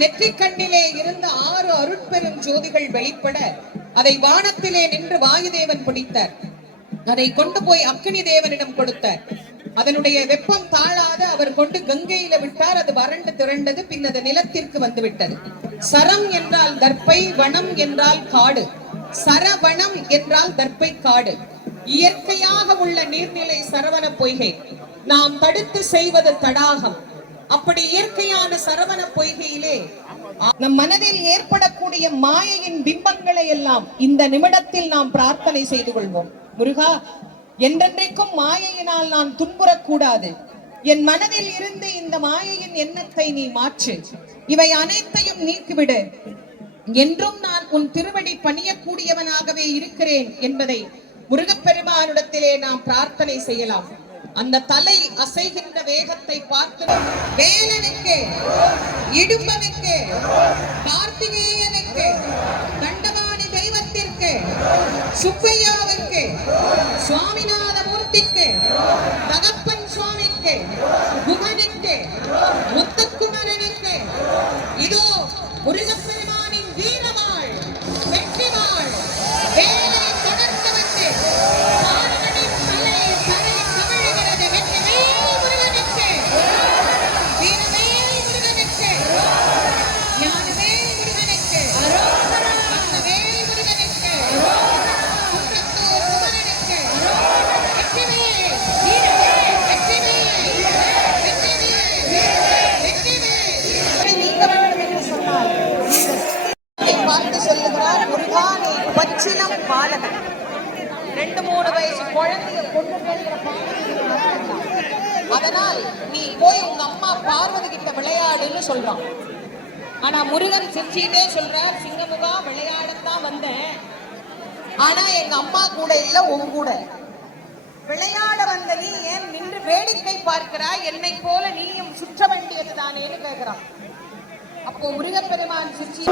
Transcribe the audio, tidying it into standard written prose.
நெற்றிக் கண்ணிலே இருந்த 6 அருட்பெரும் ஜோதிகள் வெளிப்பட அதை வானத்திலே நின்று வாயுதேவன் பிடித்தார். அதை கொண்டு போய் அக்னி தேவனிடம் கொடுத்தார். அதனுடைய வெப்பம் தாழாத அவர் கொண்டு கங்கையில விட்டார். அது வறண்டு திரண்டது. பின் அது நிலத்திற்கு வந்து விட்டது. சரம் என்றால் தர்ப்பை, வனம் என்றால் காடு. சரவணம் என்றால் தர்ப்பை காடு. இயற்கையாக உள்ள நீர்நிலை சரவண பொய்கை. நாம் தடுத்து செய்வது தடாகம். அப்படி இயற்கையான சரவண பொய்கையிலே நம் மனதில் ஏற்படக்கூடிய மாயையின் பிம்பங்களை எல்லாம் இந்த நிமிடத்தில் நாம் பிரார்த்தனை செய்து கொள்வோம். முருகா, என்றென்றைக்கும் மாயையினால் நான் துன்புறக்கூடாது. என் மனதில் இருந்து இந்த மாயையின் எண்ணத்தை நீ மாற்று. இவை அனைத்தையும் நீக்கிவிடு. என்றும் நான் உன் திருவடி பணியக்கூடியவனாகவே இருக்கிறேன் என்பதை முருகப்பெருமானிடத்திலே நாம் பிரார்த்தனை செய்யலாம். அந்த தலை அசைகின்ற வேகத்தை பார்த்து வேலனுக்கு, இடும்பனுக்கு, கார்த்திகேயனுக்கு, தண்டபாணி தெய்வத்திற்கு, சுப்பையாவுக்கு, சுவாமிநாத மூர்த்திக்கு, தகப்பன் சுவாமிக்கு, குகனுக்கு, முத்துக்குமரனுக்கு, இதோ முருகப்பெருமானின் வீரவாள், வெற்றிவாள், வேலை தொடர்ந்து வந்து ஆறுகளின் தலை தரை கவிழ்கிறது. வெற்றிவேல் முருகனுக்கு, வீரவேல் முருகனுக்கு, ஞானவேல் முருகனுக்கு, அன்னவேல் முருகனுக்கு, குன்றத்தூர் குமரனுக்கு, வெற்றிவேல், வீரவேல், வெற்றிவேல், வெற்றிவேல், வெற்றிவேல். நீங்க வேண்டும் என்று சொன்னால் பார்த்து சொல்லுகிறார், முருகா நீ பச்சிலம் பாலகன். 2-3 வயசு குழந்தைய கொண்டு போகிற அதனால் நீ போய் உங்க அம்மா பார்வதி கிட்ட விளையாடுன்னு சொல்றான். ஆனா முருகன் சிரிச்சிட்டே சொல்றார், சிங்கமுகா விளையாடத்தான் வந்தேன், ஆனா எங்க அம்மா கூட இல்ல, உன் கூட. விளையாட வந்த நீ ஏன் நின்று வேடிக்கை பார்க்கிறாய்? என்னை போல நீயும் சுற்ற வேண்டியது தானேன்னு கேட்கிறான். அப்போ முருகப்பெருமான் சிரிச்சி